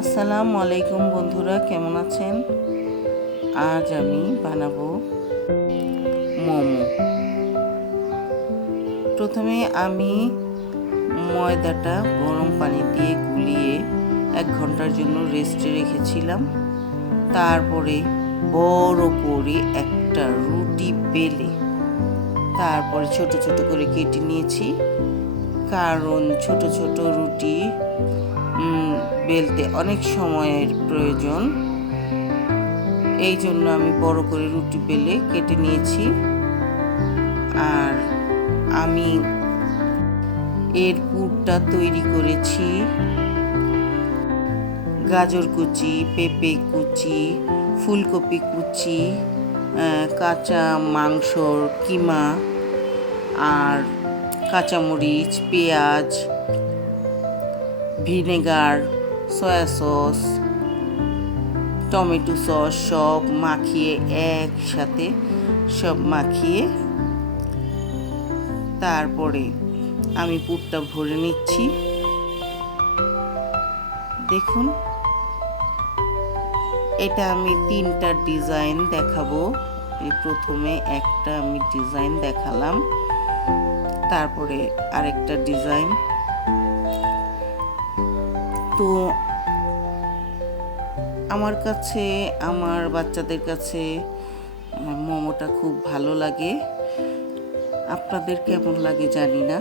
আসসালামু আলাইকুম বন্ধুরা, কেমন আছেন? আজ আমি বানাবো মোমো। প্রথমে আমি ময়দাটা গরম পানি দিয়ে গুলিয়ে 1 ঘন্টার জন্য রেস্টে রেখেছিলাম। তারপরে বড় করে একটা রুটি বেলে তারপরে ছোট ছোট করে কেটে নিয়েছি, কারণ ছোট ছোট রুটি বেলতে অনেক সময়ের প্রয়োজন। এই জন্য আমি বড় করে রুটি বেলে কেটে নিয়েছি। আর আমি এর পুরটা তৈরি করেছি গাজর কুচি, পেঁপে কুচি, ফুলকপি কুচি, কাঁচা মাংসর কিমা, আর কাঁচামরিচ, পেঁয়াজ, vinegar, soya sauce, tomato sauce সব মাখিয়ে একসাথে মাখিয়ে তারপরে আমি পুরটা ভরে নিচ্ছি। দেখুন, এটা আমি 3টা ডিজাইন দেখাবো। প্রথমে একটা আমি ডিজাইন দেখালাম, তারপরে আরেকটা ডিজাইন। তো আমার কাছে, আমার বাচ্চাদের কাছে মোমোটা খুব ভালো লাগে। আপনাদের কেমন লাগে জানি না,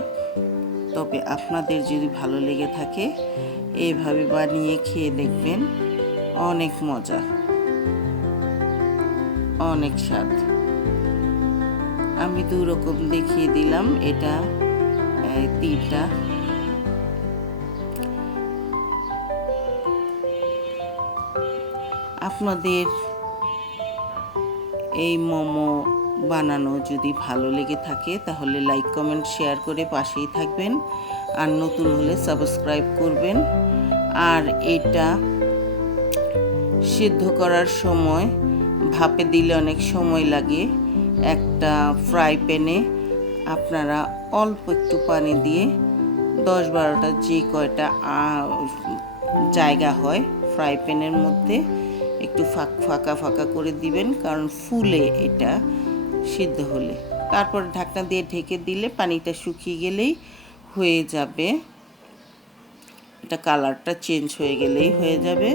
তবে আপনাদের যদি ভালো লেগে থাকে এইভাবে বানিয়ে খেয়ে দেখবেন। অনেক মজা, অনেক স্বাদ। আমি 2 রকম দেখিয়ে দিলাম, এটা 3টা। আপনাদের এই মোমো বানানো যদি ভালো লেগে থাকে তাহলে লাইক, কমেন্ট, শেয়ার করে পাশেই থাকবেন। আর নতুন হলে সাবস্ক্রাইব করবেন। আর এটা সিদ্ধ করার সময় ভাপে দিলে অনেক সময় লাগে। একটা ফ্রাই প্যানে আপনারা অল্প একটু পানি দিয়ে 10-12টা যে কয়টা জায়গা হয় ফ্রাই প্যানের মধ্যে একটু ফাঁকা ফাঁকা করে দিবেন, কারণ ফুলে এটা সিদ্ধ হলে। তারপর ঢাকনা দিয়ে ঢেকে দিলে পানিটা শুকিয়ে গেলেই হয়ে যাবে। এটা কালারটা চেঞ্জ হয়ে গেলেই হয়ে যাবে।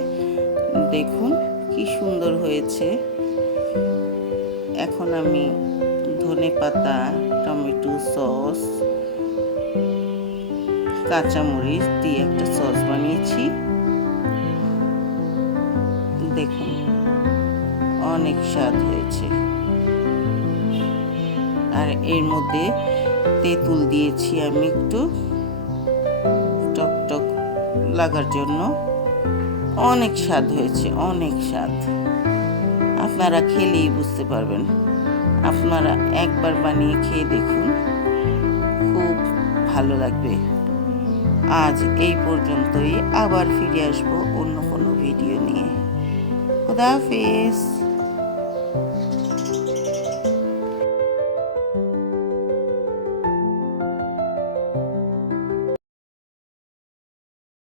দেখুন কি সুন্দর হয়েছে। এখন আমি ধনেপাতা, টমেটো সস, কাঁচামরিচ দিয়ে একটা সস বানিয়েছি। দেখুন অনেক স্বাদ হয়েছে। আর এর মধ্যে তেঁতুল দিয়েছি আমি একটু টক টক লাগার জন্য। অনেক স্বাদ হয়েছে, অনেক স্বাদ। আপনারা খেলেই বুঝতে পারবেন। আপনারা একবার বানিয়ে খেয়ে দেখুন, খুব ভালো লাগবে। আজ এই পর্যন্তই, আবার ফিরে আসবো অন্য কোনো ভিডিও নিয়ে। খুদা হাফেজ।